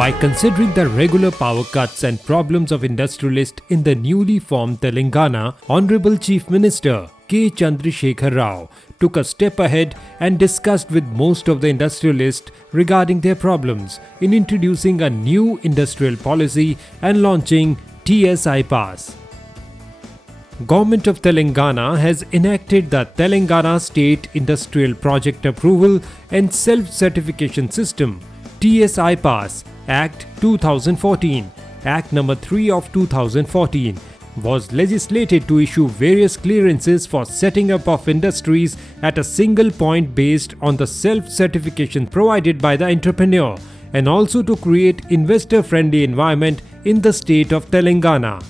By considering the regular power cuts and problems of industrialists in the newly formed Telangana, Honorable Chief Minister K Chandra Shekar Rao took a step ahead and discussed with most of the industrialists regarding their problems in introducing a new industrial policy and launching TS-iPASS. Government of Telangana has enacted the Telangana State Industrial Project Approval and Self-Certification System TS-iPASS Act 2014, Act number 3 of 2014, was legislated to issue various clearances for setting up of industries at a single point based on the self-certification provided by the entrepreneur, and also to create investor-friendly environment in the state of Telangana.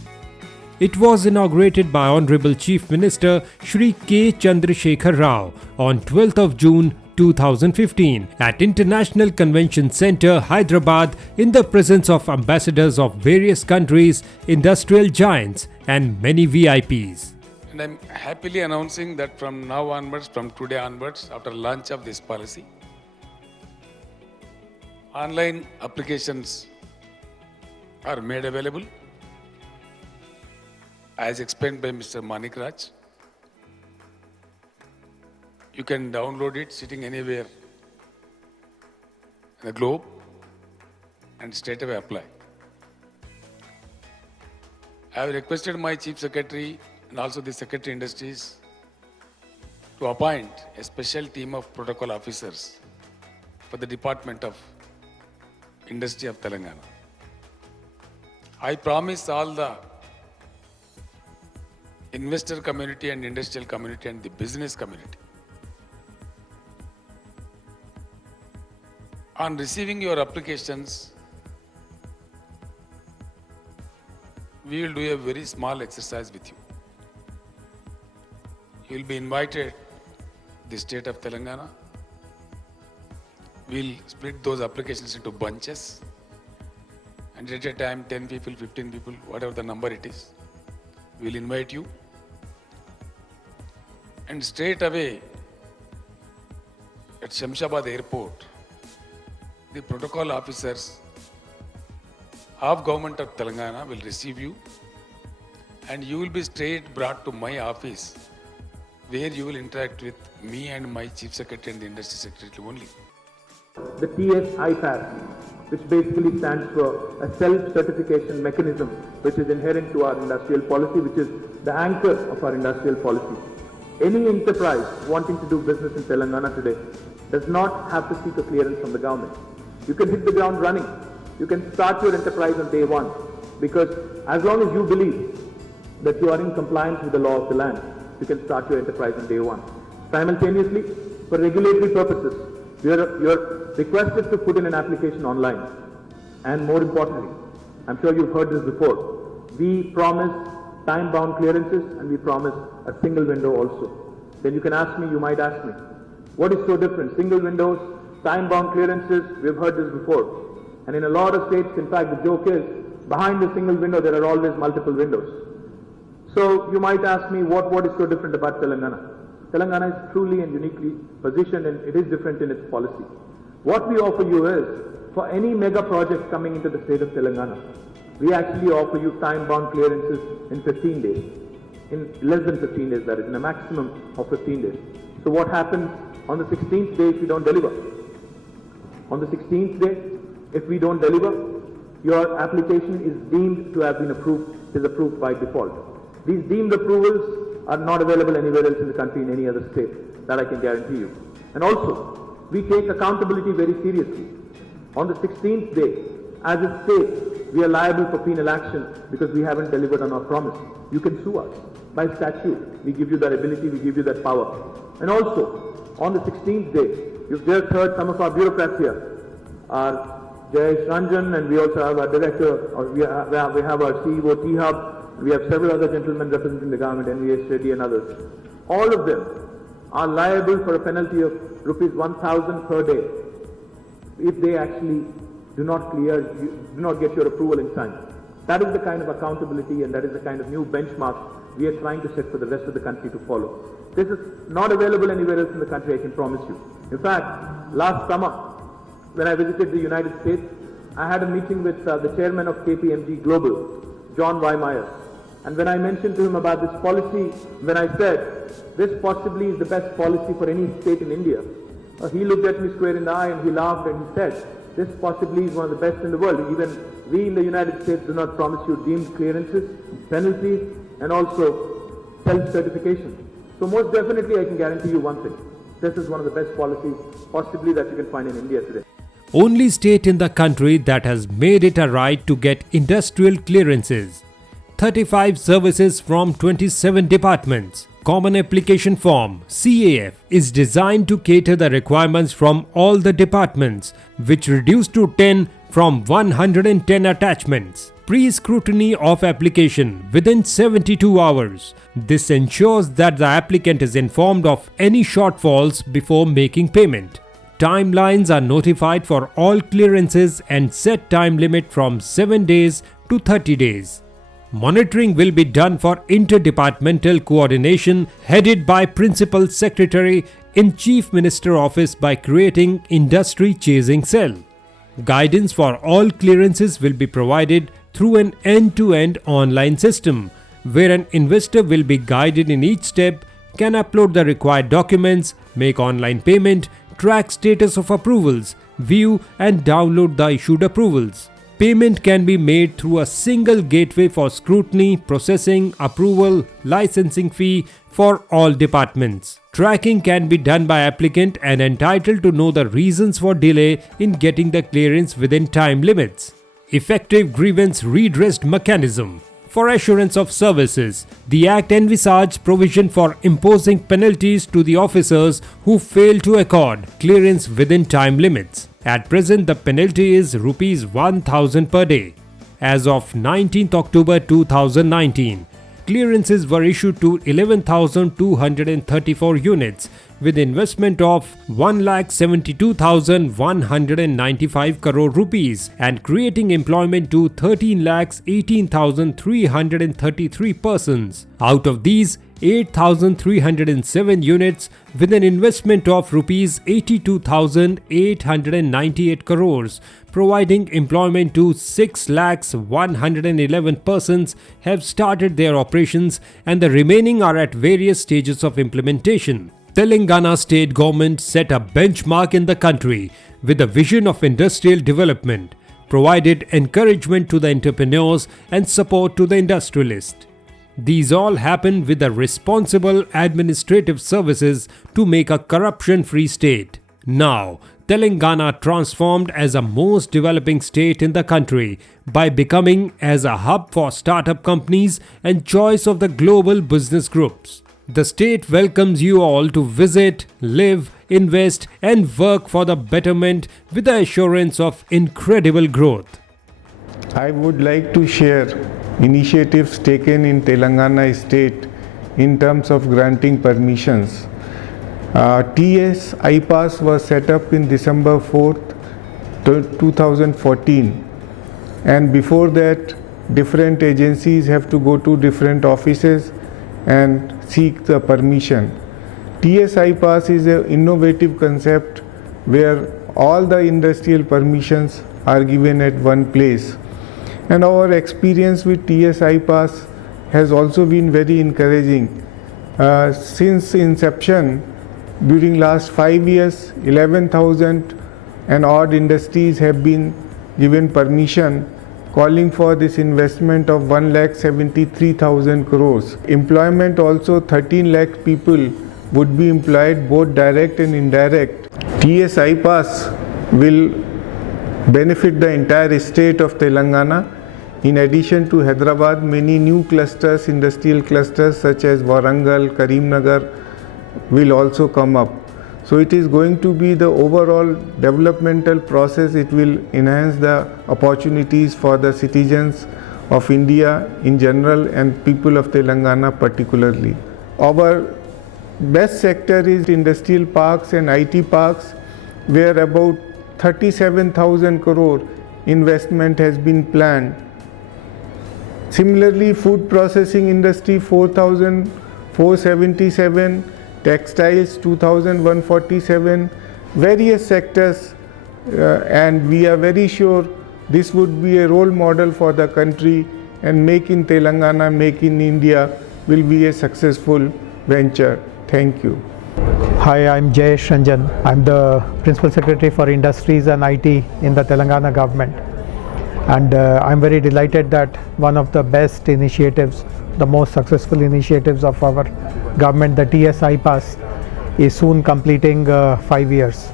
It was inaugurated by Honorable Chief Minister Shri K Chandra Shekar Rao on 12th of June 2015 at International Convention Centre, Hyderabad, in the presence of ambassadors of various countries, industrial giants and many VIPs. And I'm happily announcing that from now onwards, from today onwards, after launch of this policy, online applications are made available as explained by Mr. Manik Raj. You can download it sitting anywhere in the globe and straight away apply. I have requested my Chief Secretary and also the Secretary Industries to appoint a special team of protocol officers for the Department of Industry of Telangana. I promise all the investor community and industrial community and the business community, on receiving your applications, we will do a very small exercise with you. You will be invited to the state of Telangana. We'll split those applications into bunches, and at a time 10 people, 15 people, whatever the number it is, we'll invite you. And straight away at Shamshabad airport, the protocol officers of Government of Telangana will receive you, and you will be straight brought to my office, where you will interact with me and my Chief Secretary and the Industry Secretary only. The TS-iPASS, which basically stands for a self-certification mechanism which is inherent to our industrial policy, which is the anchor of our industrial policy. Any enterprise wanting to do business in Telangana today does not have to seek a clearance from the government. You can hit the ground running. You can start your enterprise on day one, because as long as you believe that you are in compliance with the law of the land, you can start your enterprise on day one. Simultaneously, for regulatory purposes, you are requested to put in an application online. And more importantly, I'm sure you've heard this before, we promise time-bound clearances and we promise a single window also. Then you can ask me, you might ask me, what is so different? Single windows, time-bound clearances, we've heard this before. And in a lot of states, in fact, the joke is, behind the single window, there are always multiple windows. So you might ask me, what is so different about Telangana? Telangana is truly and uniquely positioned, and it is different in its policy. What we offer you is, for any mega project coming into the state of Telangana, we actually offer you time-bound clearances in 15 days. In less than 15 days, that is, in a maximum of 15 days. So what happens on the 16th day if we don't deliver? On the 16th day, if we don't deliver, your application is deemed to have been approved, is approved by default. These deemed approvals are not available anywhere else in the country in any other state, that I can guarantee you. And also, we take accountability very seriously. On the 16th day, as a state, we are liable for penal action because we haven't delivered on our promise. You can sue us. By statute, we give you that ability, we give you that power. And also, on the 16th day, you've just heard some of our bureaucrats here, our Jayesh Ranjan, and we also have our director, or we have our CEO T-Hub, we have several other gentlemen representing the government, NVS Reddy and others. All of them are liable for a penalty of rupees 1,000 per day if they actually do not get your approval in time. That is the kind of accountability and that is the kind of new benchmark we are trying to set for the rest of the country to follow. This is not available anywhere else in the country, I can promise you. In fact, last summer, when I visited the United States, I had a meeting with the chairman of KPMG Global, John Weimeyer. And when I mentioned to him about this policy, when I said, this possibly is the best policy for any state in India, he looked at me square in the eye and he laughed and he said, this possibly is one of the best in the world. Even we in the United States do not promise you deemed clearances, penalties, and also self-certification. So most definitely I can guarantee you one thing. This is one of the best policies possibly that you can find in India today. Only state in the country that has made it a right to get industrial clearances. 35 services from 27 departments. Common Application Form (CAF) is designed to cater the requirements from all the departments, which reduced to 10 from 110 attachments. Pre-scrutiny of application within 72 hours. This ensures that the applicant is informed of any shortfalls before making payment. Timelines are notified for all clearances and set time limit from 7 days to 30 days. Monitoring will be done for interdepartmental coordination headed by Principal Secretary in Chief Minister Office by creating Industry Chasing Cell. Guidance for all clearances will be provided through an end-to-end online system where an investor will be guided in each step, can upload the required documents, make online payment, track status of approvals, view and download the issued approvals. Payment can be made through a single gateway for scrutiny, processing, approval, licensing fee for all departments. Tracking can be done by applicant and entitled to know the reasons for delay in getting the clearance within time limits. Effective grievance redress mechanism. For assurance of services, the Act envisaged provision for imposing penalties to the officers who fail to accord clearance within time limits. At present, the penalty is Rs 1,000 per day. As of 19th October 2019, clearances were issued to 11,234 units with investment of 1,72,195 crore rupees and creating employment to 13,18,333 persons. Out of these, 8,307 units with an investment of rupees 82,898 crores, providing employment to 6,111 persons have started their operations and the remaining are at various stages of implementation. Telangana state government set a benchmark in the country with a vision of industrial development, provided encouragement to the entrepreneurs and support to the industrialists. These all happen with the responsible administrative services to make a corruption-free state. Now, Telangana transformed as a most developing state in the country by becoming as a hub for startup companies and choice of the global business groups. The state welcomes you all to visit, live, invest and work for the betterment with the assurance of incredible growth. I would like to share initiatives taken in Telangana state in terms of granting permissions. TS-iPASS was set up in December 4th, 2014, and before that different agencies have to go to different offices and seek the permission. TS-iPASS is an innovative concept where all the industrial permissions are given at one place. And our experience with TS-iPASS has also been very encouraging. Since inception, during last 5 years, 11,000 and odd industries have been given permission, calling for this investment of 1,73,000 crores. Employment also 13 lakh people would be employed, both direct and indirect. TS-iPASS will benefit the entire state of Telangana. In addition to Hyderabad, many new clusters, industrial clusters such as Warangal, Karimnagar will also come up. So it is going to be the overall developmental process. It will enhance the opportunities for the citizens of India in general and people of Telangana particularly. Our best sector is industrial parks and IT parks, where about 37,000 crore investment has been planned. Similarly, food processing industry 4,477, textiles 2,147, various sectors, and we are very sure This would be a role model for the country, and Make in Telangana, Make in India will be a successful venture. Thank you. Hi, I'm Jayesh Ranjan. I'm the Principal Secretary for Industries and IT in the Telangana government. And I'm very delighted that one of the best initiatives, the most successful initiatives of our government, the TS-iPASS, is soon completing 5 years.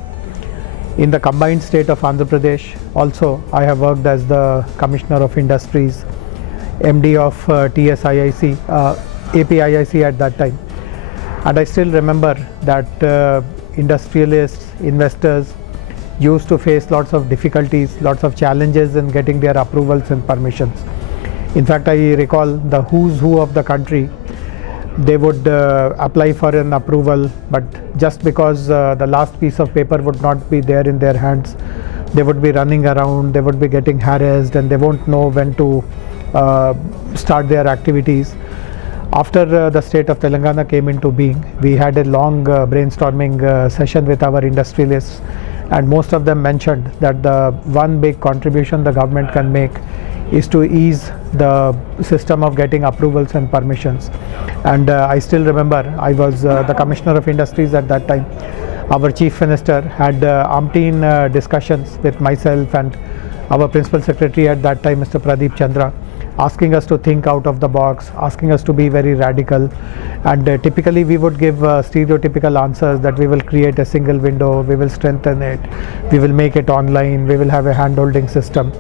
In the combined state of Andhra Pradesh, also I have worked as the Commissioner of Industries, MD of TS-IIC, APIIC at that time. And I still remember that industrialists, investors used to face lots of difficulties, lots of challenges in getting their approvals and permissions. In fact, I recall the who's who of the country. They would apply for an approval, but just because the last piece of paper would not be there in their hands, they would be running around, they would be getting harassed, and they won't know when to start their activities. After the state of Telangana came into being, we had a long brainstorming session with our industrialists, and most of them mentioned that the one big contribution the government can make is to ease the system of getting approvals and permissions. And I still remember I was the Commissioner of Industries at that time. Our Chief Minister had umpteen discussions with myself and our Principal Secretary at that time, Mr. Pradeep Chandra, asking us to think out of the box, asking us to be very radical. And typically we would give stereotypical answers that we will create a single window, we will strengthen it, we will make it online, we will have a hand-holding system.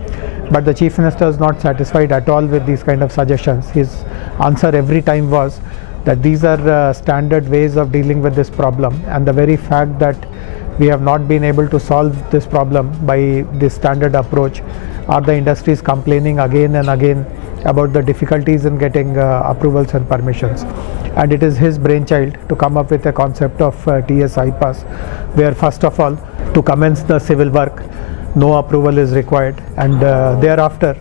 But the Chief Minister is not satisfied at all with these kind of suggestions. His answer every time was that these are standard ways of dealing with this problem, and the very fact that we have not been able to solve this problem by this standard approach are the industries complaining again and again about the difficulties in getting approvals and permissions. And it is his brainchild to come up with a concept of TS-iPASS, where first of all, to commence the civil work, no approval is required, and thereafter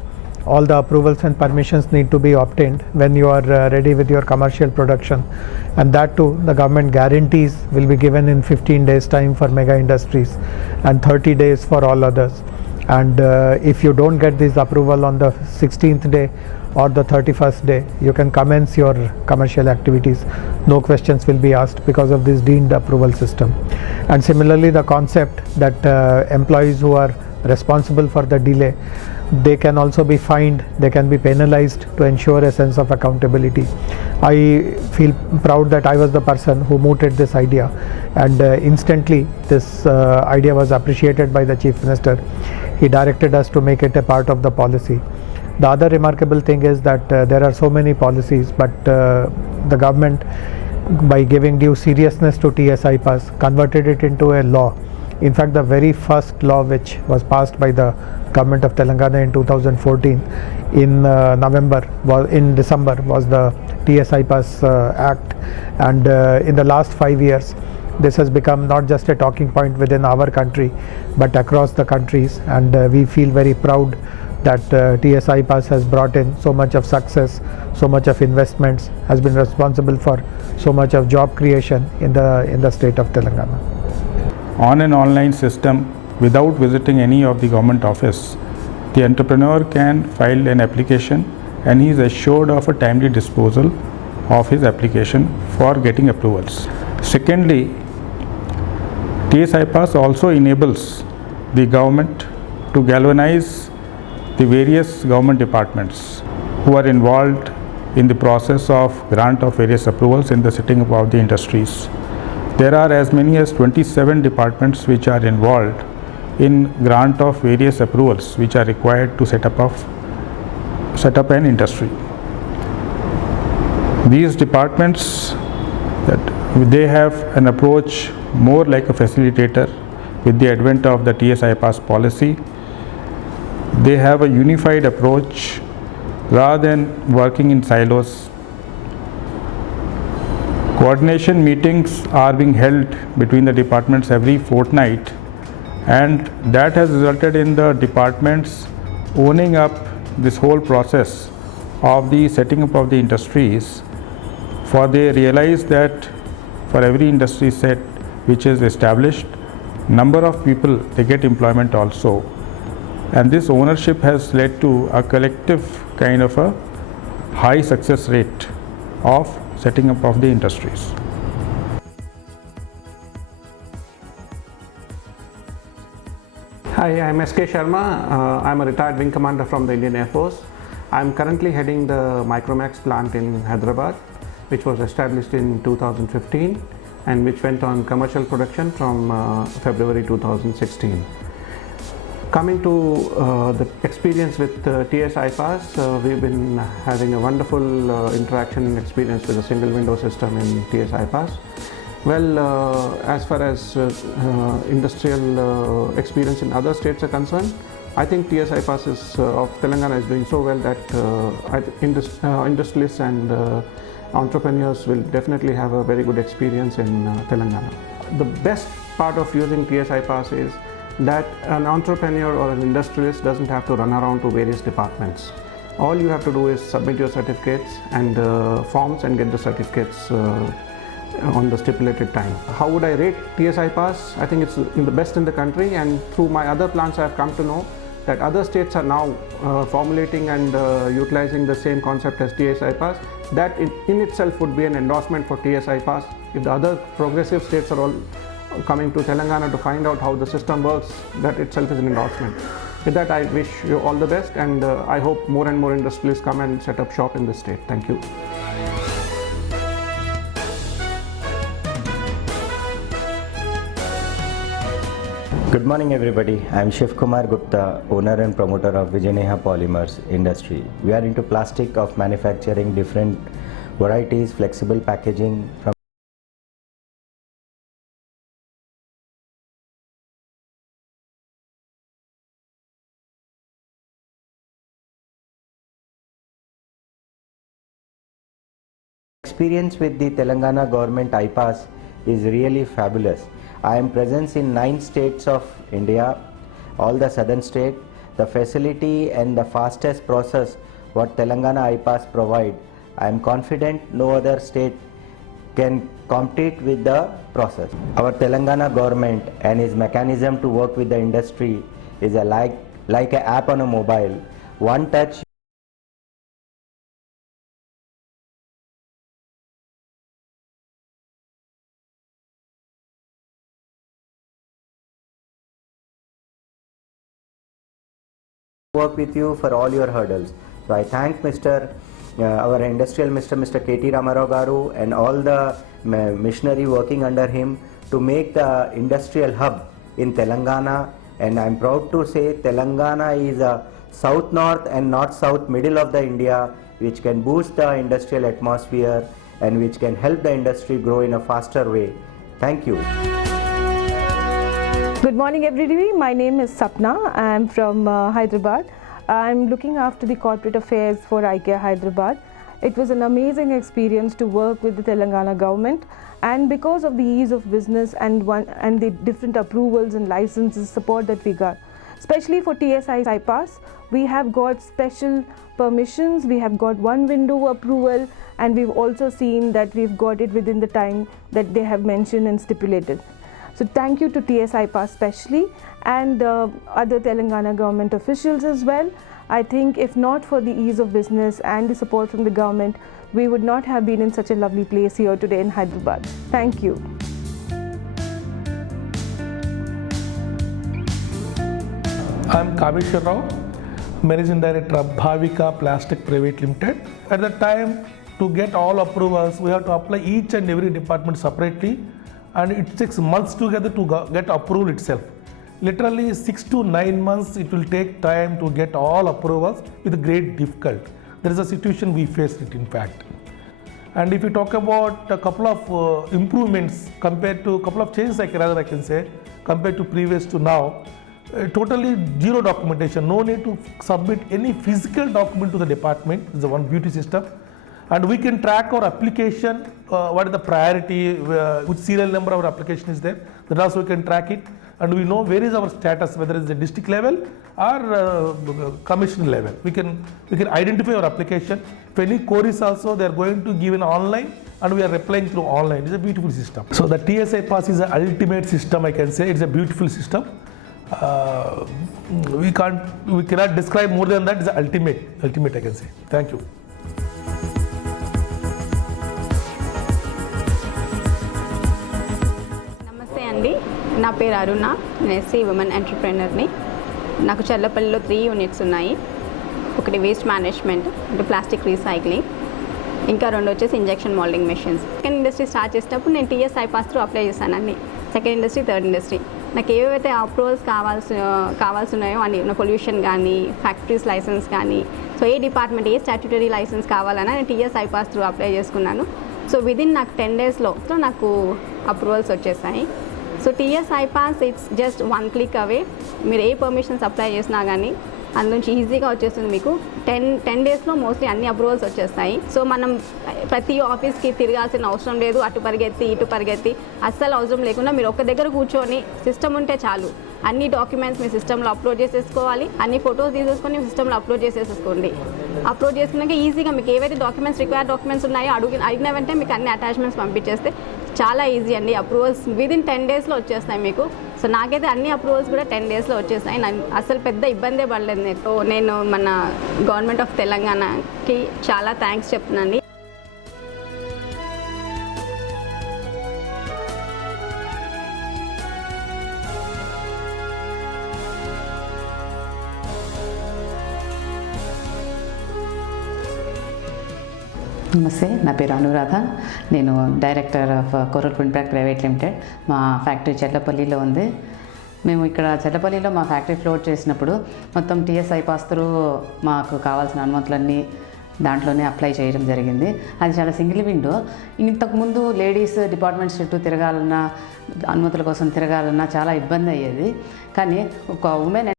all the approvals and permissions need to be obtained when you are ready with your commercial production. And that too, the government guarantees will be given in 15 days time for mega industries and 30 days for all others. And if you don't get this approval on the 16th day or the 31st day, you can commence your commercial activities. No questions will be asked because of this deemed approval system. And similarly, the concept that employees who are responsible for the delay, they can also be fined, they can be penalized to ensure a sense of accountability. I feel proud that I was the person who mooted this idea, and instantly this idea was appreciated by the Chief Minister. He directed us to make it a part of the policy. The other remarkable thing is that there are so many policies, but the government, by giving due seriousness to TS-iPASS, converted it into a law. In fact, the very first law which was passed by the government of Telangana in 2014 in December was the TS-iPASS Act, and in the last 5 years this has become not just a talking point within our country but across the countries, and we feel very proud that TS-iPASS has brought in so much of success, so much of investments, has been responsible for so much of job creation in the state of Telangana. On an online system, without visiting any of the government office, the entrepreneur can file an application and he is assured of a timely disposal of his application for getting approvals. Secondly, TS-iPASS also enables the government to galvanize the various government departments who are involved in the process of grant of various approvals in the setting up of the industries. There are as many as 27 departments which are involved in grant of various approvals which are required to set up an industry. These departments, they have an approach more like a facilitator. With the advent of the TS-iPASS policy, they have a unified approach rather than working in silos. Coordination meetings are being held between the departments every fortnight, and that has resulted in the departments owning up this whole process of the setting up of the industries, for they realize that for every industry set which is established, number of people, they get employment also, And this ownership has led to a collective kind of a high success rate of setting up of the industries. Hi, I'm SK Sharma. I'm a retired wing commander from the Indian Air Force. I'm currently heading the Micromax plant in Hyderabad, which was established in 2015 and which went on commercial production from February 2016. Coming to the experience with TS-iPASS, we've been having a wonderful interaction and experience with a single window system in TS-iPASS. Well, as far as industrial experience in other states are concerned, I think TS-iPASS of Telangana is doing so well that industrialists and entrepreneurs will definitely have a very good experience in Telangana. The best part of using TS-iPASS is that an entrepreneur or an industrialist doesn't have to run around to various departments. All you have to do is submit your certificates and forms and get the certificates on the stipulated time. How would I rate TS-iPASS? I think it's the best in the country, and through my other plants I have come to know that other states are now formulating and utilizing the same concept as TS-iPASS. That in itself would be an endorsement for TS-iPASS. If the other progressive states are all coming to Telangana to find out how the system works, that itself is an endorsement. With that, I wish you all the best, and I hope more and more industrialists come and set up shop in the state. Thank you. Good morning everybody, I am Shiv Kumar Gupta, owner and promoter of Vijayaneha Polymers industry. We are into plastic of manufacturing different varieties, flexible packaging from experience with the Telangana government iPass is really fabulous. I am present in 9 states of India, all the southern states. The facility and the fastest process what Telangana iPass provide, I am confident no other state can compete with the process. Our Telangana government and its mechanism to work with the industry is like an app on a mobile. One touch work with you for all your hurdles. So I thank our industrial Mr. K Rama Garu and all the machinery working under him to make the industrial hub in Telangana, and I am proud to say Telangana is a south-north and north-south middle of the India, which can boost the industrial atmosphere and which can help the industry grow in a faster way. Thank you. Good morning everybody, my name is Sapna. I am from Hyderabad. I am looking after the corporate affairs for IKEA Hyderabad. It was an amazing experience to work with the Telangana government, and because of the ease of business and the different approvals and licenses support that we got, especially for TS-iPASS, we have got special permissions, we have got one window approval, and we've also seen that we've got it within the time that they have mentioned and stipulated. So thank you to TS-iPASS especially, and other Telangana government officials as well. I think if not for the ease of business and the support from the government, we would not have been in such a lovely place here today in Hyderabad. Thank you. I'm K Chandra Rao, Managing Director of Bhavika Plastic Private Limited. At the time, to get all approvals, we have to apply each and every department separately, and it takes months together to get approval itself. Literally 6 to 9 months it will take time to get all approvals with great difficulty. There is a situation we faced it in fact. And if you talk about a couple of improvements compared to a couple of changes I can say, compared to previous to now, totally zero documentation, no need to submit any physical document to the department. It's a one beauty system. And we can track our application, what is the priority, which serial number of our application is there. That also we can track it, and we know where is our status, whether it's the district level or commission level. We can identify our application. If any queries also, they are going to give in online, and we are replying through online. It's a beautiful system. So the TS-iPASS is an ultimate system, I can say. It's a beautiful system. We cannot describe more than that. It's ultimate I can say. Thank you. నమస్తే అండి, నా పేరు అరుణ, నేను SC women ఎంటర్ప్రెనర్ని. నాకు చల్లపల్లిలో 3 units ఉన్నాయి. ఒకటి waste management అంటే plastic recycling, ఇంకా 2 వచ్చేసి injection moulding machines. Second industry start చేసేటప్పుడు నేను TS-iPASS త్రూ అప్లై చేశానండి. సెకండ్ ఇండస్ట్రీ, థర్డ్ ఇండస్ట్రీ నాకు ఏవైతే అప్రూవల్స్ కావాల్సినాయో అని పొల్యూషన్ కానీ, ఫ్యాక్టరీస్ లైసెన్స్ కానీ, సో ఏ డిపార్ట్మెంట్ ఏ స్టాట్యూటరీ లైసెన్స్ కావాలన్నా నేను TS-iPASS త్రూ అప్లై చేసుకున్నాను. సో విదిన్ నాకు 10 డేస్లో నాకు అప్రూవల్స్ వచ్చేసాయి. So TS-iPASS it's just 1 click away. మీరు ఏ పర్మిషన్స్ అప్లై చేసినా కానీ అందులోంచి ఈజీగా వచ్చేస్తుంది. మీకు 10 డేస్లో మోస్ట్లీ అన్ని అప్రూవల్స్ వచ్చేస్తాయి. సో మనం ప్రతి ఆఫీస్కి తిరగాల్సిన అవసరం లేదు, అటు పరిగెత్తి ఇటు పరిగెత్తి అస్సలు అవసరం లేకుండా మీరు ఒక్క దగ్గర కూర్చొని సిస్టమ్ ఉంటే చాలు. అన్ని డాక్యుమెంట్స్ మీ సిస్టంలో అప్లోడ్ చేసేసుకోవాలి, అన్ని ఫొటోస్ తీసేసుకొని మీ సిస్టంలో అప్లోడ్ చేసేసుకోండి. అప్లోడ్ చేసుకున్నాక ఈజీగా మీకు ఏవైతే రిక్వైర్డ్ డాక్యుమెంట్స్ ఉన్నాయో అడిగిన వెంటనే మీకు అన్ని అటాచ్మెంట్స్ పంపించేస్తే చాలా ఈజీ అండి. అప్రూవల్స్ విదిన్ 10 డేస్లో వచ్చేస్తాయి మీకు. సో నాకైతే అన్ని అప్రూవల్స్ కూడా 10 డేస్లో వచ్చేస్తాయి. అసలు పెద్ద ఇబ్బందే పడలేదు. నేను మన గవర్నమెంట్ ఆఫ్ తెలంగాణకి చాలా థ్యాంక్స్ చెప్తున్నాను. నమస్తే, నా పేరు అనురాధ. నేను director of coral print private limited. మా ఫ్యాక్టరీ చెట్లపల్లిలో ఉంది. మేము ఇక్కడ చెట్లపల్లిలో మా ఫ్యాక్టరీ ఫ్లోట్ చేసినప్పుడు మొత్తం TS-iPASS త్రూ మాకు కావాల్సిన అనుమతులన్నీ దాంట్లోనే అప్లై చేయడం జరిగింది. అది చాలా సింగిల్ విండో. ఇంతకుముందు లేడీస్ డిపార్ట్మెంట్స్ చుట్టూ తిరగాలన్నా, అనుమతుల కోసం తిరగాలన్నా చాలా ఇబ్బంది అయ్యేది. కానీ ఒక ఉమెన్